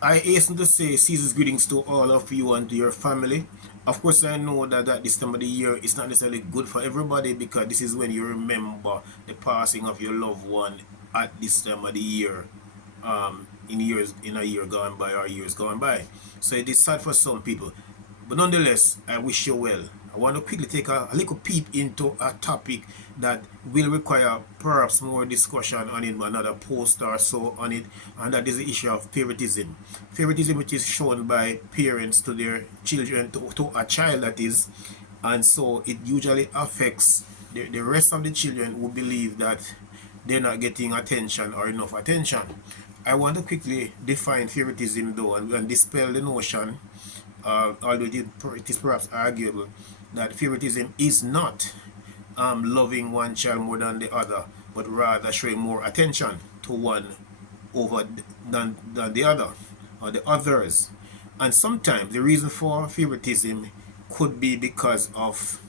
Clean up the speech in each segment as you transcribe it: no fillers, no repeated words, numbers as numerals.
I hasten to say season's greetings to all of you and to your family. Of course, I know that at this time of the year it's not necessarily good for everybody because this is when you remember the passing of your loved one at this time of the year, in a year gone by or years gone by. So it is sad for some people, but nonetheless, I wish you well. I want to quickly take a little peep into a topic that will require perhaps more discussion on it, another post or so on it, and that is the issue of favoritism. Favoritism, which is shown by parents to their children, to a child that is, and so it usually affects the rest of the children who believe that they're not getting attention or enough attention. I want to quickly define favoritism though and dispel the notion, although it is perhaps arguable, that favoritism is not loving one child more than the other, but rather showing more attention to one over than the other or the others. And sometimes the reason for favoritism could be because of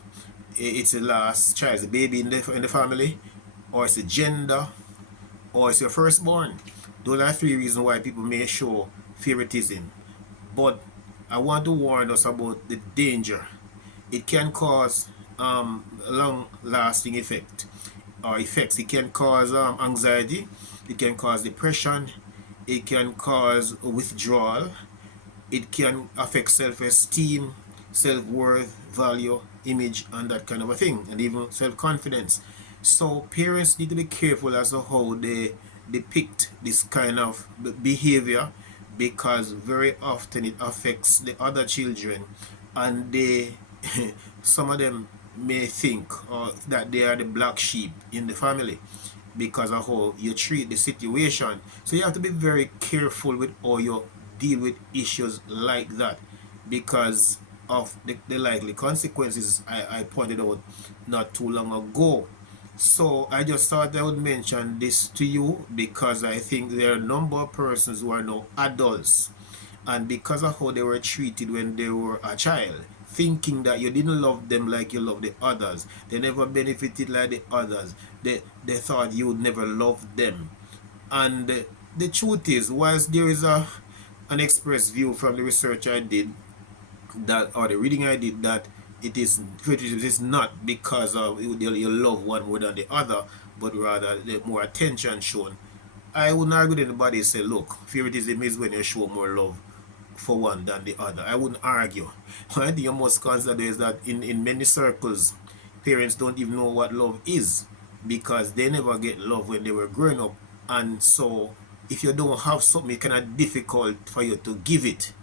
it's the last child, the baby in the family, or it's a gender, or it's your firstborn. Those are three reasons why people may show favoritism. But I want to warn us about the danger. It can cause long-lasting effect or effects. It can cause anxiety. It can cause depression. It can cause withdrawal. It can affect self-esteem, self-worth, value, image, and that kind of a thing, and even self-confidence. So parents need to be careful as to how they depict this kind of behavior, because very often it affects the other children, and they some of them may think that they are the black sheep in the family because of how you treat the situation. So you have to be very careful with how you deal with issues like that because of the likely consequences I pointed out not too long ago. So I just thought I would mention this to you because I think there are a number of persons who are now adults, and because of how they were treated when they were a child, thinking that you didn't love them like you love the others, they never benefited like the others, they thought you would never love them. And the truth is, whilst there is an express view from the research I did, that or the reading I did, that favoritism is not because of you love one more than the other, but rather the more attention shown. I wouldn't argue with anybody and say, look, favoritism is when you show more love for one than the other. I wouldn't argue. What I think you must consider is that in many circles, parents don't even know what love is because they never get love when they were growing up. And so if you don't have something, it's kind of difficult for you to give it,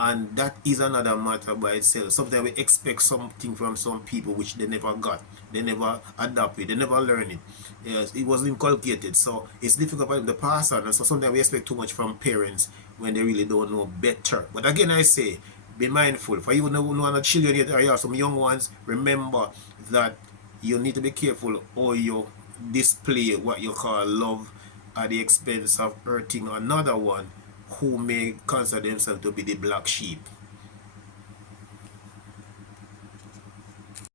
and that is another matter by itself. Sometimes we expect something from some people which they never got, they never adapt it, they never learn it. Yes, it was inculcated, so it's difficult for them to pass on. And so sometimes we expect too much from parents when they really don't know better. But again, I say, be mindful. For you know other children yet, or you have some young ones, remember that you need to be careful or you display what you call love at the expense of hurting another one who may consider themselves to be the black sheep.